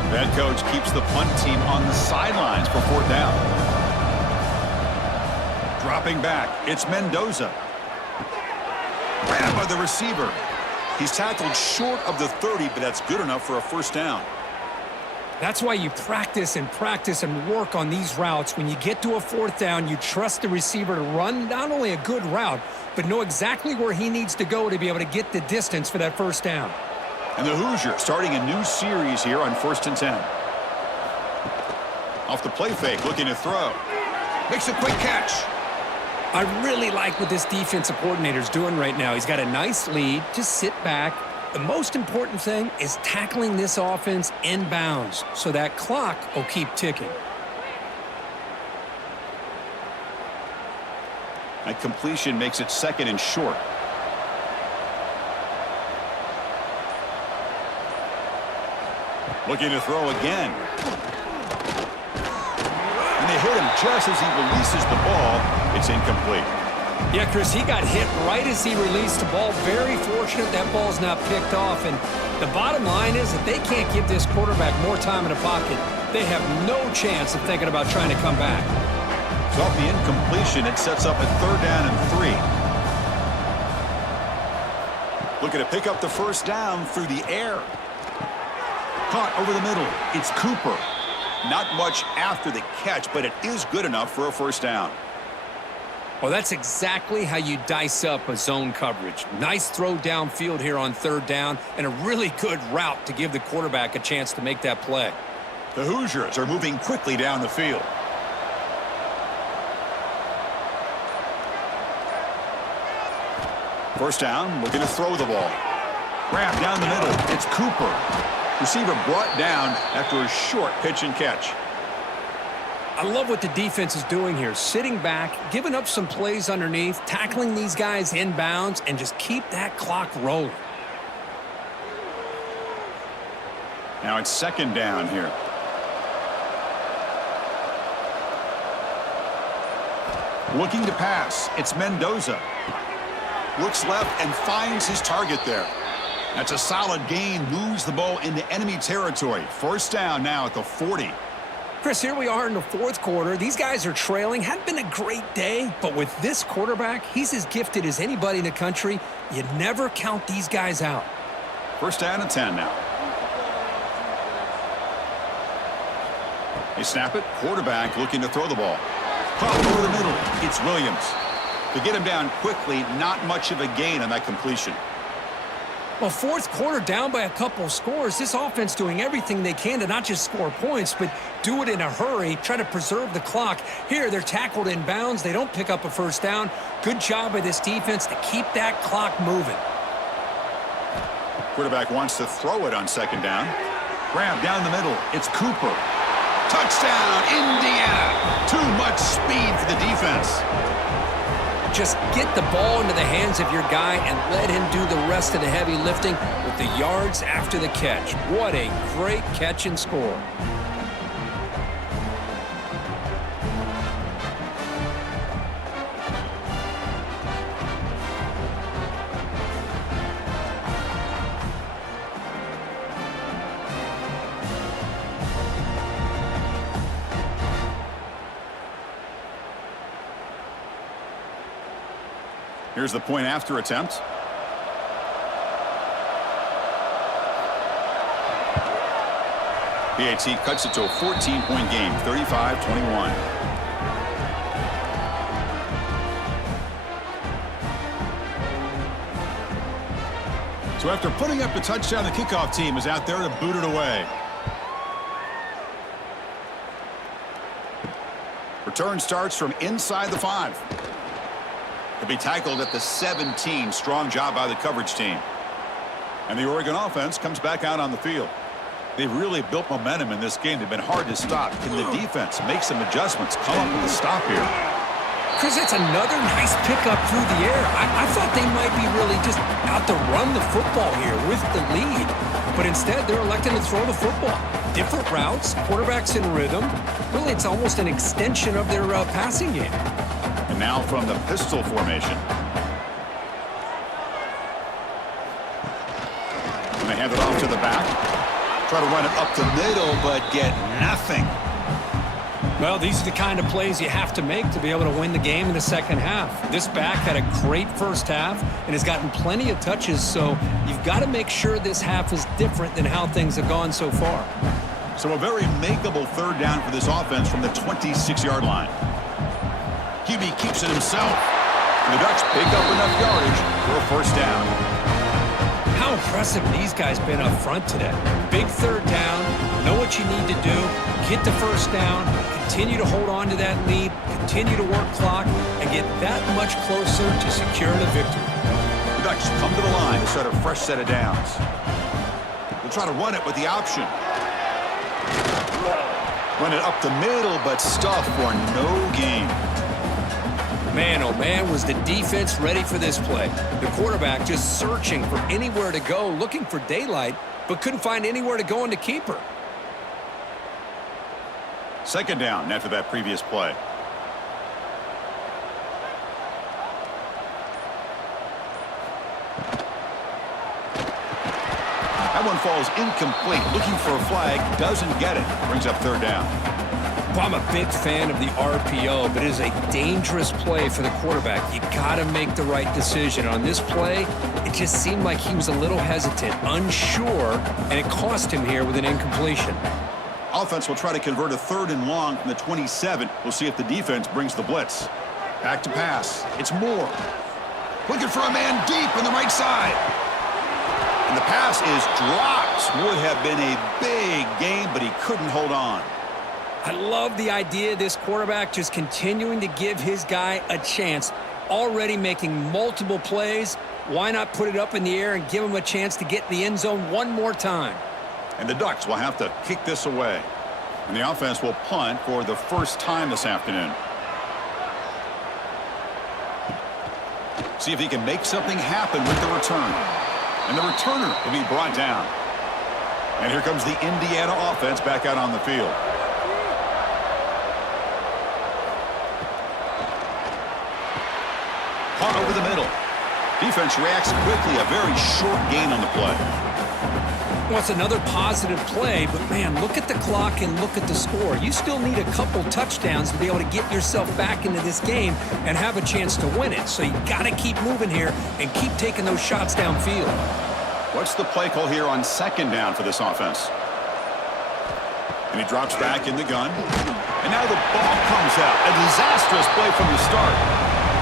The head coach keeps the punt team on the sidelines for 4th down. Dropping back, it's Mendoza. Grabbed by the receiver. He's tackled short of the 30, but that's good enough for a first down. That's why you practice and work on these routes. When you get to a 4th down, you trust the receiver to run not only a good route, but know exactly where he needs to go to be able to get the distance for that first down. And the Hoosiers starting a new series here on 1st and 10. Off the play fake, looking to throw. Makes a quick catch. I really like what this defensive coordinator's doing right now. He's got a nice lead. Just sit back. The most important thing is tackling this offense inbounds so that clock will keep ticking. That completion makes it 2nd and short. Looking to throw again. And they hit him just as he releases the ball. It's incomplete. Yeah, Chris, he got hit right as he released the ball. Very fortunate that ball's not picked off. And the bottom line is that they can't give this quarterback more time in the pocket. They have no chance of thinking about trying to come back. So off the incompletion, it sets up a 3rd down and 3. Looking to pick up the first down through the air. Caught over the middle. It's Cooper. Not much after the catch, but it is good enough for a first down. Well, that's exactly how you dice up a zone coverage. Nice throw downfield here on 3rd down, and a really good route to give the quarterback a chance to make that play. The Hoosiers are moving quickly down the field. First down, looking to throw the ball. Wrap down the middle. It's Cooper. Receiver brought down after a short pitch and catch. I love what the defense is doing here. Sitting back, giving up some plays underneath, tackling these guys inbounds, and just keep that clock rolling. Now it's second down here. Looking to pass. It's Mendoza. Looks left and finds his target there. That's a solid gain. Moves the ball into enemy territory. First down now at the 40. Chris, here we are in the fourth quarter. These guys are trailing. Hadn't been a great day, but with this quarterback, he's as gifted as anybody in the country. You never count these guys out. First down and 10 now. They snap it. Quarterback looking to throw the ball. Pop over the middle. It's Williams. To get him down quickly, not much of a gain on that completion. Well, fourth quarter down by a couple of scores. This offense doing everything they can to not just score points, but do it in a hurry, try to preserve the clock. Here, they're tackled in bounds. They don't pick up a first down. Good job by this defense to keep that clock moving. Quarterback wants to throw it on second down. Grab down the middle. It's Cooper. Touchdown, Indiana. Too much speed for the defense. Just get the ball into the hands of your guy and let him do the rest of the heavy lifting with the yards after the catch. What a great catch and score. Here's the point after attempt. PAT cuts it to a 14-point game, 35-21. So after putting up the touchdown, the kickoff team is out there to boot it away. Return starts from inside the 5. To be tackled at the 17. Strong job by the coverage team. And the Oregon offense comes back out on the field. They've really built momentum in this game. They've been hard to stop. Can the defense make some adjustments, come up with a stop here? Chris, that's another nice pickup through the air. I thought they might be really just out to run the football here with the lead. But instead, they're electing to throw the football. Different routes, quarterbacks in rhythm. Really, it's almost an extension of their passing game. And now from the pistol formation. And they hand it off to the back. Try to run it up the middle, but get nothing. Well, these are the kind of plays you have to make to be able to win the game in the second half. This back had a great first half and has gotten plenty of touches, so you've got to make sure this half is different than how things have gone so far. So a very makeable third down for this offense from the 26-yard line. QB keeps it himself. And the Ducks pick up enough yardage for a first down. How impressive these guys been up front today. Big third down, know what you need to do, get the first down, continue to hold on to that lead, continue to work clock, and get that much closer to securing a victory. The Ducks come to the line to start a fresh set of downs. They'll try to run it with the option. Run it up the middle, but stuffed for no gain. Man, oh man, was the defense ready for this play. The quarterback just searching for anywhere to go, looking for daylight, but couldn't find anywhere to go in the keeper. Second down after that previous play. That one falls incomplete. Looking for a flag, doesn't get it. Brings up third down. Well, I'm a big fan of the RPO, but it is a dangerous play for the quarterback. You got to make the right decision. On this play, it just seemed like he was a little hesitant, unsure, and it cost him here with an incompletion. Offense will try to convert a third and long from the 27. We'll see if the defense brings the blitz. Back to pass. It's Moore. Looking for a man deep on the right side. And the pass is dropped. Would have been a big game, but he couldn't hold on. I love the idea of this quarterback just continuing to give his guy a chance. Already making multiple plays. Why not put it up in the air and give him a chance to get in the end zone one more time? And the Ducks will have to kick this away. And the offense will punt for the first time this afternoon. See if he can make something happen with the return. And the returner will be brought down. And here comes the Indiana offense back out on the field. Caught over the middle. Defense reacts quickly. A very short gain on the play. Well, it's another positive play, but man, look at the clock and look at the score. You still need a couple touchdowns to be able to get yourself back into this game and have a chance to win it. So you got to keep moving here and keep taking those shots downfield. What's the play call here on second down for this offense? And he drops back in the gun. And now the ball comes out. A disastrous play from the start.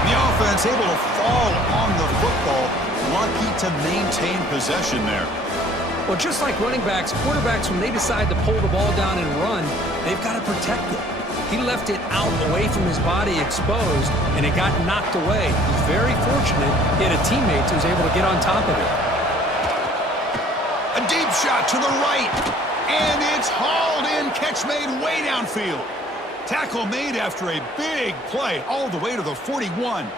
The offense able to fall on the football. Lucky to maintain possession there. Well, just like running backs, quarterbacks, when they decide to pull the ball down and run, they've got to protect it. He left it out away from his body exposed, and it got knocked away. He's very fortunate he had a teammate who was able to get on top of it. A deep shot to the right, and it's hauled in. Catch made way downfield. Tackle made after a big play all the way to the 41.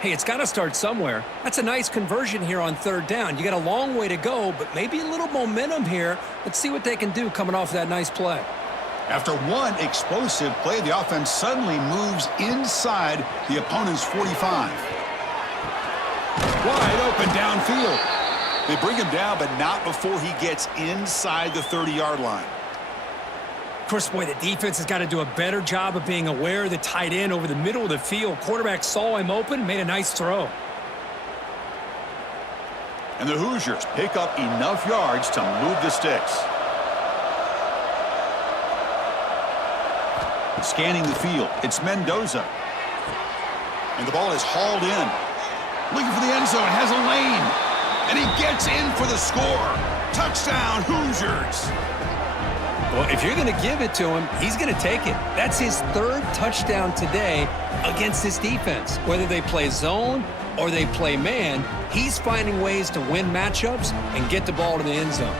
Hey, it's got to start somewhere. That's a nice conversion here on third down. You got a long way to go, but maybe a little momentum here. Let's see what they can do coming off that nice play. After one explosive play, the offense suddenly moves inside the opponent's 45. Wide open downfield. They bring him down, but not before he gets inside the 30-yard line. Of course, boy, the defense has got to do a better job of being aware of the tight end over the middle of the field. Quarterback saw him open, made a nice throw. And the Hoosiers pick up enough yards to move the sticks. Scanning the field, it's Mendoza. And the ball is hauled in. Looking for the end zone, has a lane. And he gets in for the score. Touchdown, Hoosiers. Well, if you're going to give it to him, he's going to take it. That's his third touchdown today against this defense. Whether they play zone or they play man, he's finding ways to win matchups and get the ball to the end zone.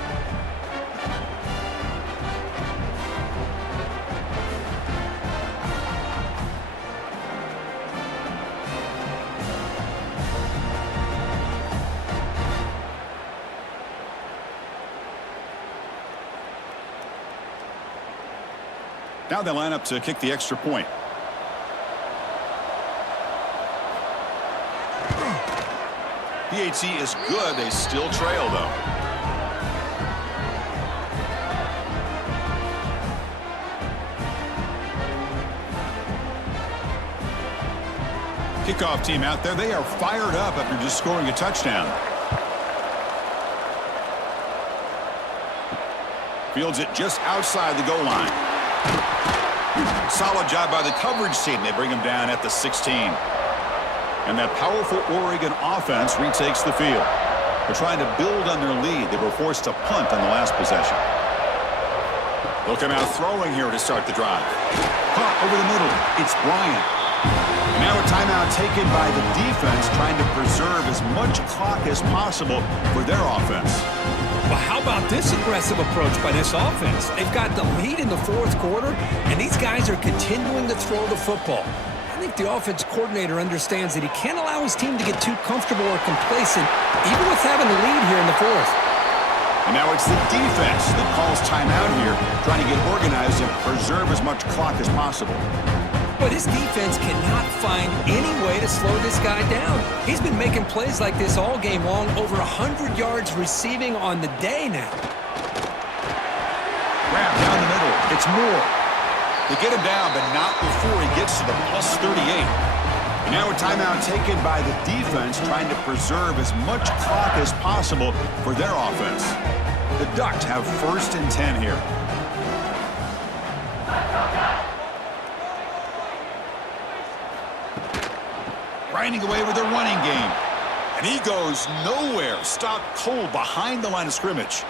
Now they line up to kick the extra point. PHC is good. They still trail, though. Kickoff team out there. They are fired up after just scoring a touchdown. Fields it just outside the goal line. Solid job by the coverage team. They bring him down at the 16. And that powerful Oregon offense retakes the field. They're trying to build on their lead. They were forced to punt on the last possession. They'll come out throwing here to start the drive. Caught over the middle. It's Bryant. And now a timeout taken by the defense, trying to preserve as much clock as possible for their offense. Well, how about this aggressive approach by this offense? They've got the lead in the fourth quarter, and these guys are continuing to throw the football. I think the offense coordinator understands that he can't allow his team to get too comfortable or complacent, even with having the lead here in the fourth. And now it's the defense that calls timeout here, trying to get organized and preserve as much clock as possible. But this defense cannot find any way to slow this guy down. He's been making plays like this all game long, over 100 yards receiving on the day now. Wrap down the middle. It's Moore. They get him down, but not before he gets to the plus 38. And now a timeout taken by the defense, trying to preserve as much clock as possible for their offense. The Ducks have 1st and 10 here. Grinding away with their running game. And he goes nowhere. Stopped cold behind the line of scrimmage.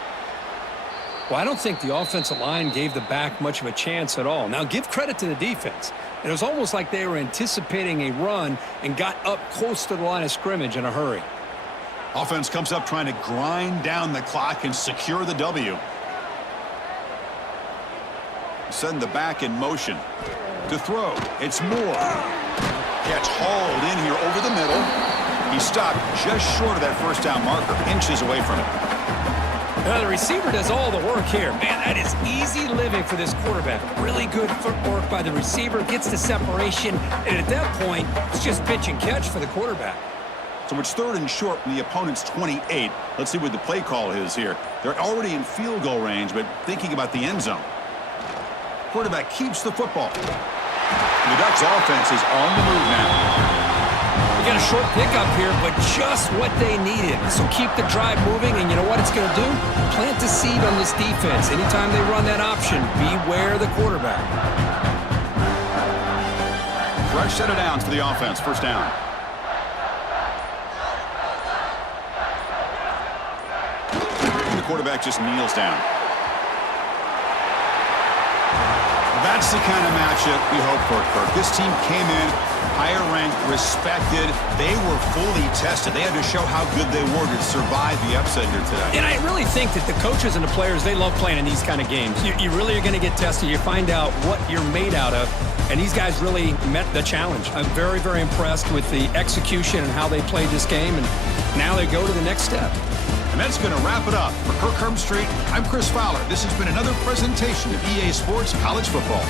Well, I don't think the offensive line gave the back much of a chance at all. Now, give credit to the defense. It was almost like they were anticipating a run and got up close to the line of scrimmage in a hurry. Offense comes up trying to grind down the clock and secure the W. Send the back in motion. To throw, it's Moore. Catch hauled in here over the middle. He stopped just short of that first down marker, inches away from it. The receiver does all the work here. Man, that is easy living for this quarterback. Really good footwork by the receiver, gets the separation, and at that point, it's just pitch and catch for the quarterback. So it's 3rd and short from the opponent's 28. Let's see what the play call is here. They're already in field goal range, but thinking about the end zone. Quarterback keeps the football. The Ducks offense is on the move now. We got a short pickup here, but just what they needed. So keep the drive moving, and you know what it's going to do? Plant the seed on this defense. Anytime they run that option, beware the quarterback. Fresh set of downs for the offense. First down. The quarterback just kneels down. That's the kind of matchup we hope for, Kirk. This team came in higher ranked, respected. They were fully tested. They had to show how good they were to survive the upset here today. And I really think that the coaches and the players, they love playing in these kind of games. You really are going to get tested. You find out what you're made out of. And these guys really met the challenge. I'm very, very impressed with the execution and how they played this game. And now they go to the next step. And that's going to wrap it up. For Kirk Street, I'm Chris Fowler. This has been another presentation of EA Sports College Football.